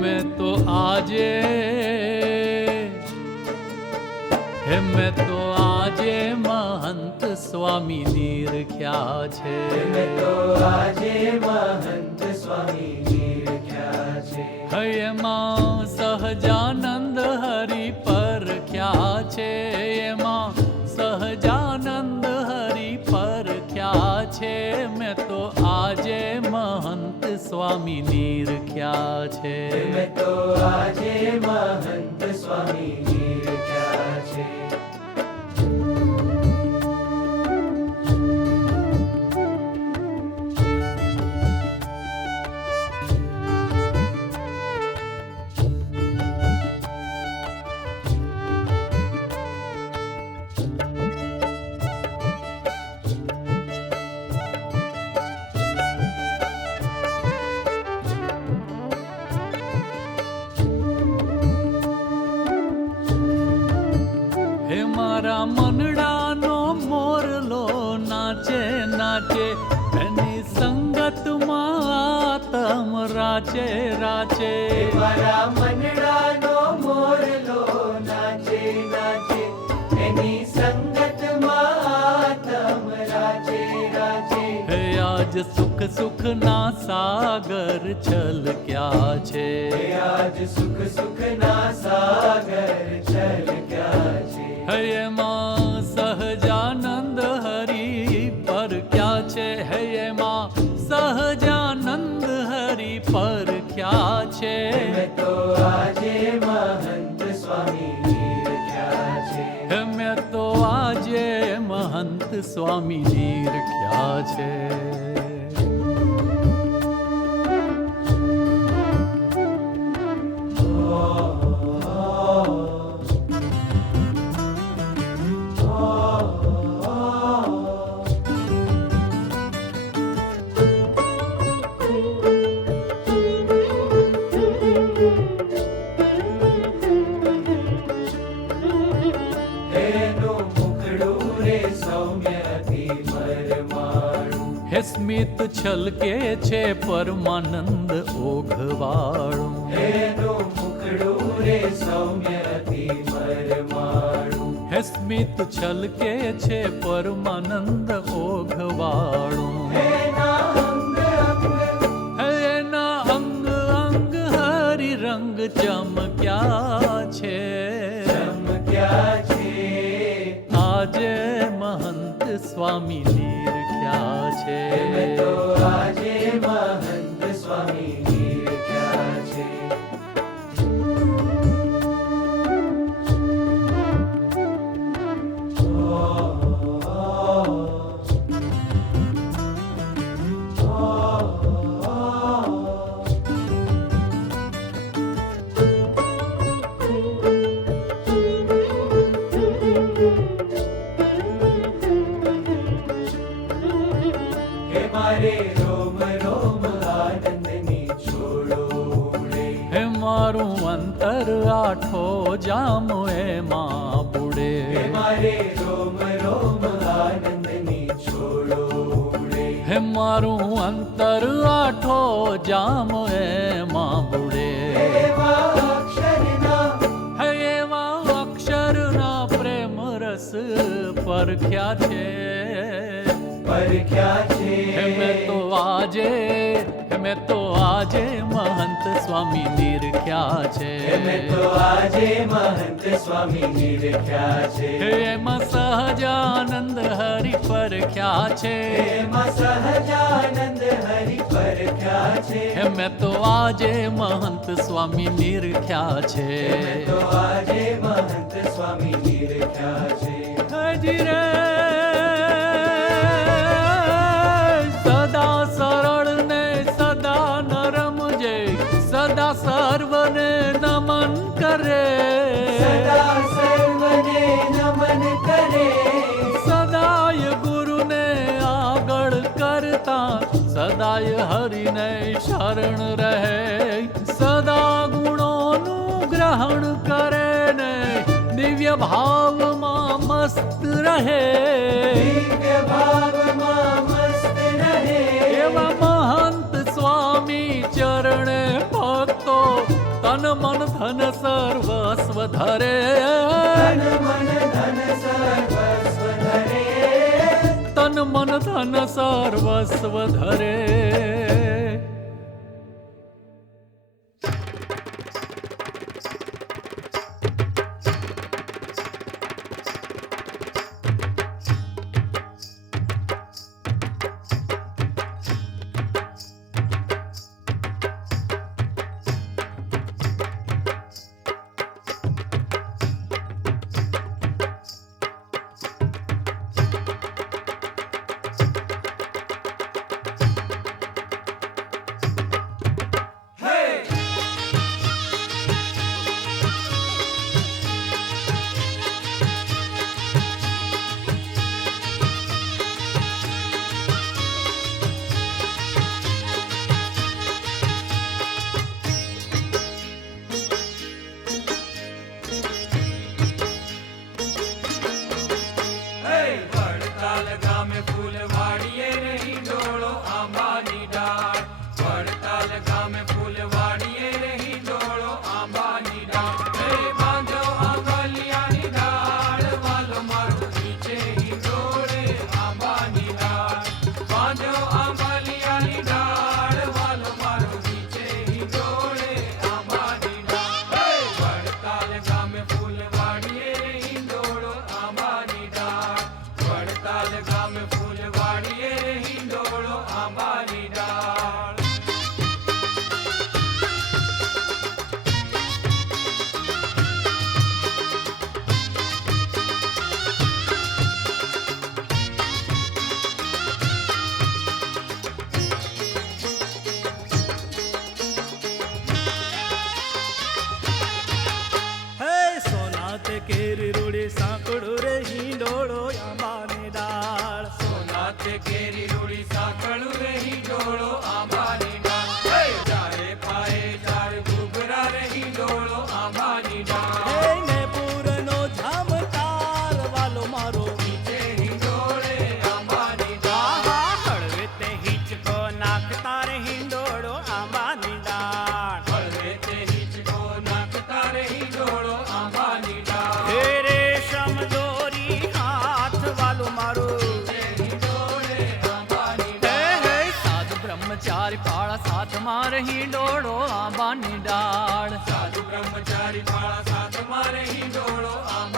मैं तो आजे महंत स्वामी निरख्या છે मैं तो आजे महंत स्वामी निरख्या છે એમાં સહજાનંદ હરિ પરખ્યા છે એમાં સહજાનંદ હરિ પરખ્યા છે મેં તો આજે महंत स्वामी निरख्या છે मैं तो आजे महंत स्वामी निरख्या છે મારા મનડાનો મોરલો નાચે નાચે એની સંગતમાં આતમ રાચે રાચે મારા મનડાનો મોરલો નાચે નાચે એની સંગતમાં આતમ રાચે રાચે હે આજ સુખ સુખ ના સાગર છલક્યા છે આજ સુખ સુખ ના સાગર છલક્યા છે એમાં સહજાનંદ હરિ પરખ્યા છે એમાં સહજાનંદ હરિ પરખ્યા છે મેં તો આજે महंत स्वामी निरख्या છે મેં તો આજે महंत स्वामी નિરખ્યા છે હે સ્મિત છલકે છે પરમાનંદ ઓઘવાળું એનું મુખડું રે સૌમ્ય અતિ પરમાણું હે સ્મિત છલકે છે પરમાનંદ ઓઘવાળું એના અંગ અંગ હરિ રંગ ચમક્યા છે ચમક્યા છે આજે महंत स्वामी નિરખ્યા છે મેં તો આજે महंत स्वामी નિરખ્યા છે મારે રોમ રોમ આનંદની છોડો ઉડે હે મારું અંતર આઠો જામ એમાં બુડે મારે રોમ રોમ આનંદની છોડો ઉડે હે મારું અંતર આઠો જામ એમાં બુડે એવા અક્ષરના હે એવા અક્ષરના પ્રેમ રસ પરખ્યા છે પરખ્યા છે મેં તો આજે महंत स्वामी નિરખ્યા છે મેં તો આજે महंत स्वामी નિરખ્યા છે એમાં સહજાનંદ હરિ પરખ્યા છે એમાં સહજાનંદ હરિ પરખ્યા છે મેં તો આજે महंत स्वामी નિરખ્યા છે મેં તો આજે महंत स्वामी નિરખ્યા છે હજી રે સદા સરળ ને સદા નરમ જે સદા સર્વને નમન કરે સદા સર્વને નમન કરે સદાય ગુરુને આગળ કરતા સદાય હરિને શરણ રહે સદા ગુણોનું ગ્રહણ કરે ને દિવ્ય ભાવમાં મસ્ત રહે દિવ્ય ભાવમાં મસ્ત રહે એવા महंत स्वामी ચરણે ભક્તો તન મન ધન સર્વસ્વ ધરે, તન મન ધન સર્વસ્વ ધરે, તન મન ધન સર્વસ્વ ધરે. વડતાલ ગામે ફૂલવાડીએ રહી ડોળો આંબાની ડાળ, વડતાલ ગામે ફૂલવાડીએ રહી ડોળો આંબાની ડાળ. હે બાંધો આંબલિયાની ડાળ, વાલો મારો નીચે હિંડોળે આંબાની ડાળ. બાંધો આંબલિયાની ડાળ, વાલો મારો નીચે હિંડોળે આંબાની ડાળ. હે વડતાલ ગામે ફૂલવાડીએ રહી ડોળો આંબાની ડાળ, વડતાલ ગામે ફૂલવાડીએ રહી ડોળો આંબાની ડાળ. હે સોનાત કેરી રૂડી સાંકડું રે હિંડોળો આંબાની ડાળ, સોનાથે કેરી રૂડી સાંકળું રહી ડોળો આંબાની ડાળ. હે ચારે પાયે ચાર ઘૂઘરા રહી ડોળો આંબાની ડાળ. હે ને પૂરનો જામતાર વાલો મારો નીચે હિંડોળે આંબાની ડાળ. આહા હળવે તે હિંચકો નાખતા રે હિંડોળો આંબાની ડાળ. હળવે તે હિંચકો નાખતા રહી ડોળો આંબાની ડાળ. હે રેશમ દોરી હાથ વાલો મારો નીચે હિંડોળે આંબાની હે ડાળ. હે સાધુ બ્રહ્મચારી પાળા સાથમાં રહી ડોળો આંબાની ડાળ. સાધુ બ્રહ્મચારી પાળા સાથમાં રહી ડોળો આંબાની